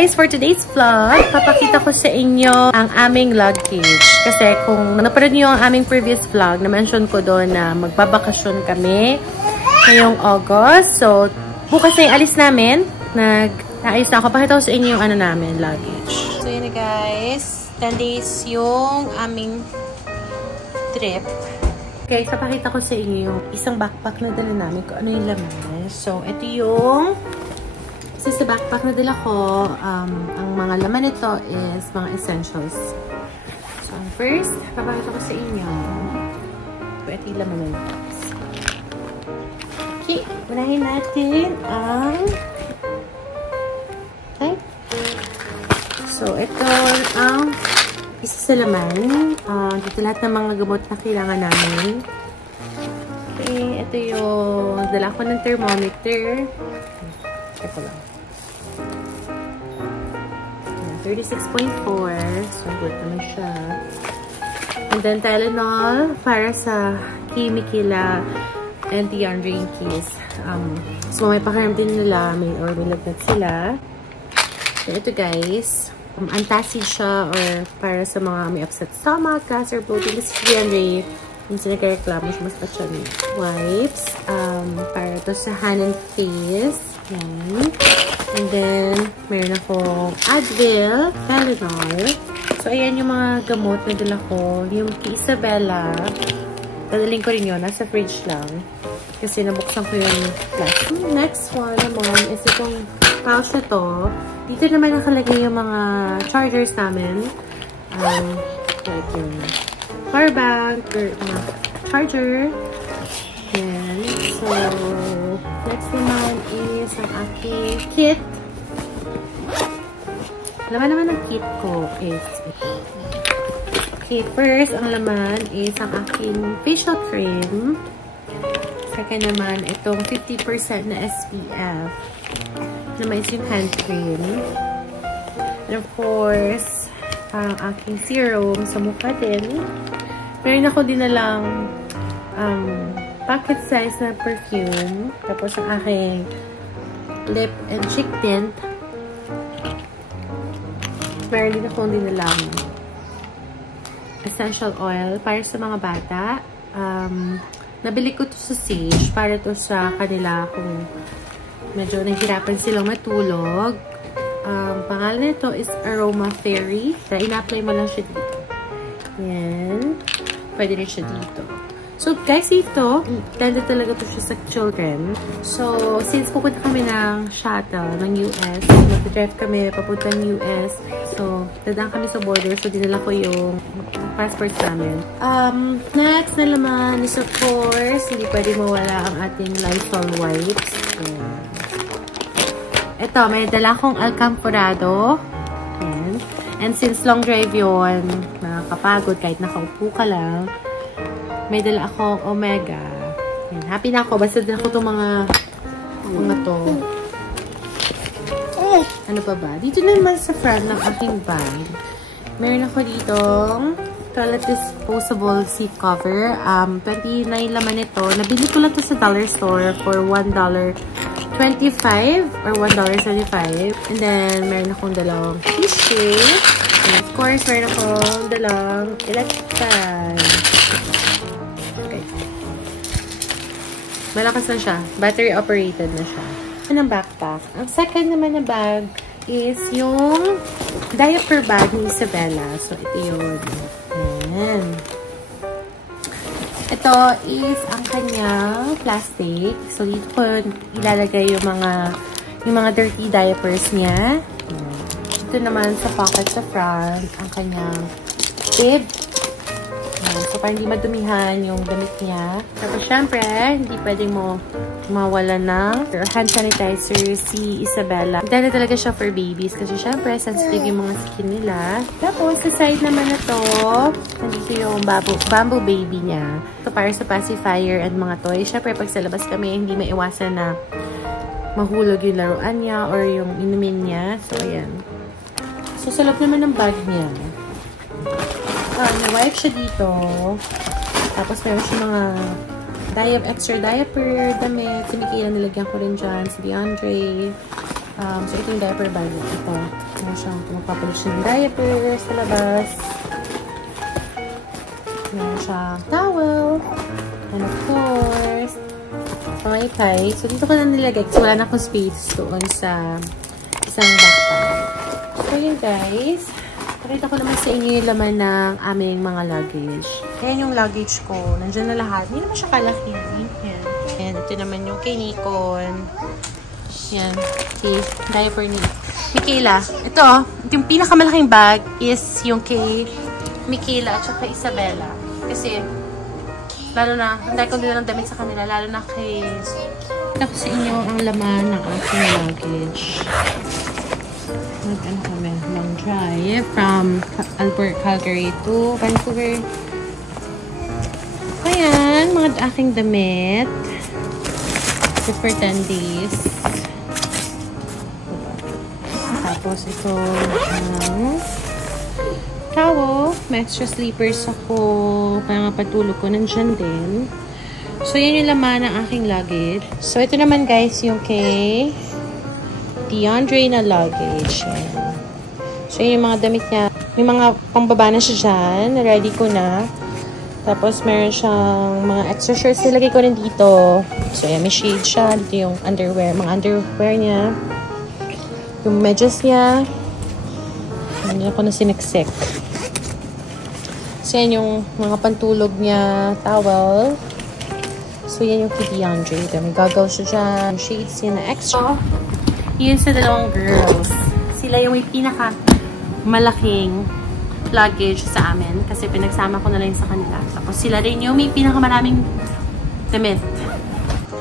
guys, for today's vlog, papakita ko sa inyo ang aming luggage. Kasi kung napanood niyo ang aming previous vlog, na-mention ko doon na magbabakasyon kami ngayong August. So, bukas na yung alis namin. Naayos na ako. Pakita ko sa inyo yung ano namin, luggage. So, yun na guys. 10 days yung aming trip. Guys, papakita ko sa inyo yung isang backpack na dala namin kung ano yung laman. So, ito yung sa backpack na dala ko, ang mga laman nito is mga essentials. So, first, papakita ko sa inyo. Ito yung laman nito. Okay, unahin natin ang okay. So, ito ang isa sa laman. Dito lahat ng mga gamot na kailangan namin. Okay, ito yung dala ko ng thermometer. Ito lang. 36.4. So, good naman siya. And then, Tylenol para sa Kimikila and DeAndre in case. So, may pakaram din nila. May lagnat sila. So, ito guys. Antacid siya or para sa mga may upset stomach, gas, or bloating. This is DeAndre. Minsan nagreklamo siya mas patyan. Wipes. Para to sa hand and face. Yan. And then, meron akong Advil, Tylenol. So, ayan yung mga gamot na dala ko. Yung kay Isabella, dadaling ko rin yun. Nasa fridge lang. Kasi nabuksan ko yung plastic. Next one naman is itong pouch na to. Dito naman nakalagay yung mga chargers namin. Like yung power bank or charger. Yan. So, next naman is ang aking kit. Laman naman ng kit ko is okay, first, ang laman is ang aking facial cream. Second naman, itong 50% na SPF. Naman is yung hand cream. And of course, ang aking serum sa mukha din. Meron ako din na lang pocket size na perfume. Tapos ang aking lip and cheek tint. Meron din akong dinalang essential oil para sa mga bata. Nabili ko to sa Sage para to sa kanila kung medyo nahihirapan silang matulog. Pangalan nito is Aroma Fairy. Ina-apply mo lang siya dito. Yan. Pwede rin siya dito. So, guys, ito, ganda talaga to siya sa children. So, since pupunta kami ng shuttle ng US, mag-drive kami papunta ng US. So, dadaan kami sa border. So, dinala ko yung passports namin. Next na laman is, of course, hindi pwede mawala ang ating Lysol wipes. So, ito, may dala akong Alcamporado. Ayan. And since long drive yun, nakakapagod kahit nakaupo ka lang, may dala akong Omega. Ayan, happy na ako. Basta dala ko itong mga to. Ano pa ba? Dito naman sa front ng aking bag. Meron ako ditong toilet disposable seat cover. 29 laman ito. Nabili ko lang ito sa dollar store for $1.25 or $1.75. And then, meron akong dalawang tissue. And of course, meron akong dalawang electrical. Malakas na siya. Battery operated na siya. Ang backpack. Ang second naman na bag is yung diaper bag ni Isabella. So, ito yun. Ayan. Ito is ang kanyang plastic. So, dito ko ilalagay yung mga dirty diapers niya. Ayan. Ito naman sa pocket sa front, ang kanyang bib. So, para hindi madumihan yung damit niya. Tapos, syempre, hindi pwedeng mo mawala ng hand sanitizer si Isabella. Dala talaga siya for babies kasi, syempre, sensitive yung mga skin nila. Tapos, sa side naman na to, nandito yung bamboo baby niya. Ito para sa pacifier and mga toys. Syempre, pag sa labas kami, hindi maiwasan na mahulog yung laruan niya or yung inumin niya. So, ayan. So, sa loob naman ng bag niya, may wipe siya dito. Tapos, meron siya mga extra diaper, damit. Si Michaela, nilagyan ko rin dyan. Si DeAndre. So, ito yung diaper bag. Ito. Meron siyang magpapalit siya ng diaper sa labas. Meron siyang towel. And of course, mga ikay. So, dito ko na nilagay kasi wala na akong space doon sa isang backpack. So, yun guys. Pakita ko naman sa inyo yung laman ng aming mga luggage. Ayan yung luggage ko. Nandiyan na lahat. Hindi naman siya kalaki. Ayan. Ayan. Ito naman yung kay Nikon. Ayan. Okay. Diaper ni Michaela. Ito, yung pinakamalaking bag is yung kay Michaela at saka Isabella. Kasi, lalo na, hindi ko din ng damit sa kanila, lalo na kay... Ito ko sa inyo ang laman ng aking luggage. Ano kami? Long drive from Calgary to Vancouver. Ayan, mga aking damit. For 10 days. Tapos ito, towel. May extra sleepers ako. Kaya nga patulog ko nandyan din. So, yan yung laman ng aking luggage. So, ito naman guys, yung kay DeAndre na luggage. Yan. So, yun yung mga damit niya. May mga pambaba na siya dyan. Ready ko na. Tapos, meron siyang mga extra shirts. Nilagay ko rin dito. So, yan. May shade siya. Dito yung underwear. Mga underwear niya. Yung medyas niya. Hindi ako na siniksik. So, yan yung mga pantulog niya. Towel. So, yan yung kay DeAndre. May gagaw siya dyan. Shades yan na extra. Yun sa dalawang girls. Sila yung may pinaka malaking luggage sa amin. Kasi pinagsama ko na lang sa kanila. Tapos sila rin yung may pinakamaraming damit.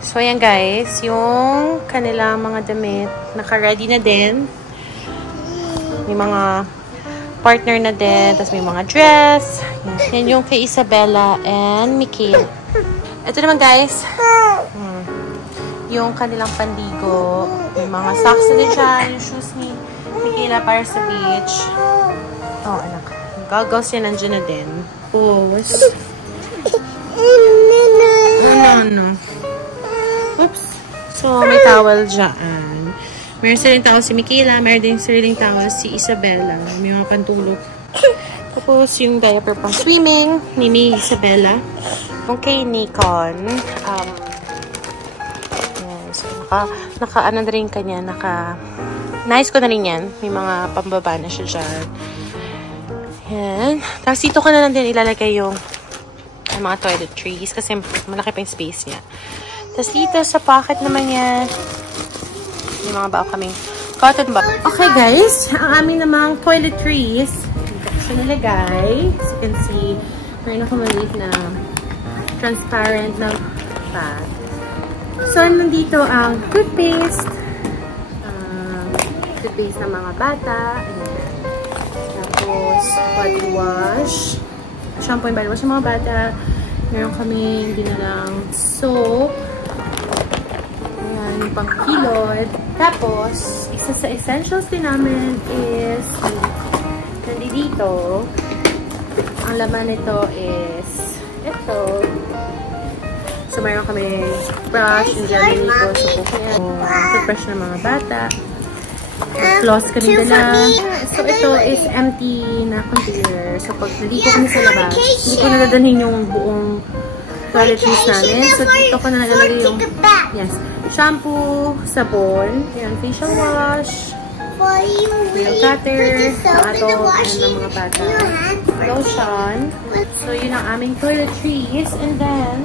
So, ayan guys. Yung kanilang mga damit. Naka-ready na din. May mga partner na din. Tapos may mga dress. Yan yung kay Isabella and Michaela. Ito naman guys. Yung kanilang pandigo. May mga socks na din dyan. Yung shoes ni Michaela para sa beach. Oh, anak. Goggles yan nandiyan na din. Tapos. Ano. Oops. So, may towel dyan. Meron sariling towel si Michaela. Meron din sariling towel si Isabella. May mga pantulog. Tapos, yung diaper pang swimming ni Isabella. Yung kay Nikon. So, naka-ano na rin kanya. Nice ko na rin yan. May mga pambaba na siya dyan. Yan. Tapos dito ko na lang din ilalagay yung mga toiletries. Kasi malaki pa yung space niya. Tapos dito sa pocket naman yan. May mga bao kaming cotton bag. Okay guys. Ang aming namang toiletries. Dito ko siya nilagay. As you can see, meron ako maliit na transparent na bag. So, nandito ang toothpaste. Toothpaste ng mga bata. Ayan. Tapos, body wash. Shampoo and body wash ng mga bata. Meron kaming dinalang soap. Ayan, yung pang-kilod. Tapos, isa sa essentials din namin is nandito. Ang laman nito is ito. So, mayroon kami brush, yung jelly nito, subukin. Toothbrush ng mga bata. Floss ka rin na. So, ito is empty na container. So, pag naligo kami sa labas, hindi ko nadadalhin yung buong toiletries namin. So, dito ko na nalalagay yung shampoo, sabon, yan, facial wash, nail cutter, atol, and ng mga bata, lotion. So, yun ang aming toiletries. And then,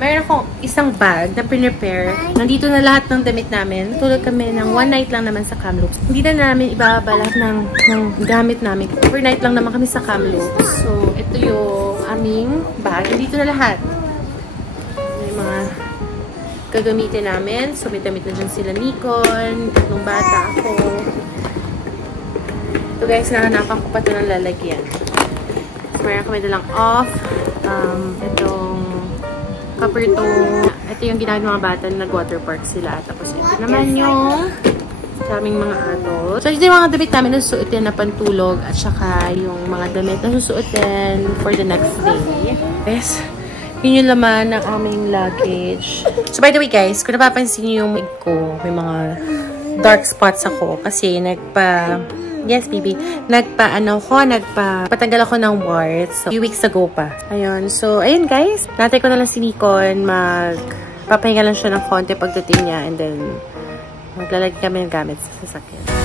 mayroon akong isang bag na prepare. Nandito na lahat ng damit namin. Tulog kami ng one night lang naman sa Kamloops. Hindi na namin ibababa lahat ng gamit namin. Overnight lang naman kami sa Kamloops. So, ito yung aming bag. Nandito na lahat. May mga gagamitin namin. So, may damit na dyan sila Nikon. Tatlong bata ako. Ito guys, nahanapan ko pa ito ng lalagyan. So, mayroon kami dalang off. Itong copper tone. Ito yung ginagawa ng mga bata na nag-water park sila. Tapos ito naman yung kaming mga adult. So ito yung mga damit namin na susuotin na pantulog at saka yung mga damit na susuotin for the next day. Yes. Yun yung laman ng aming luggage. So by the way guys, kung napapansin niyo yung wig ko, may mga dark spots ako kasi yes, baby. Patanggal ako ng warts. So, few weeks ago pa. Ayun. So, ayun guys. Natay ko na lang si Nikon. Papahinga lang siya ng konti pagdating niya. And then, maglalagay kami ng gamit sa sasakyan.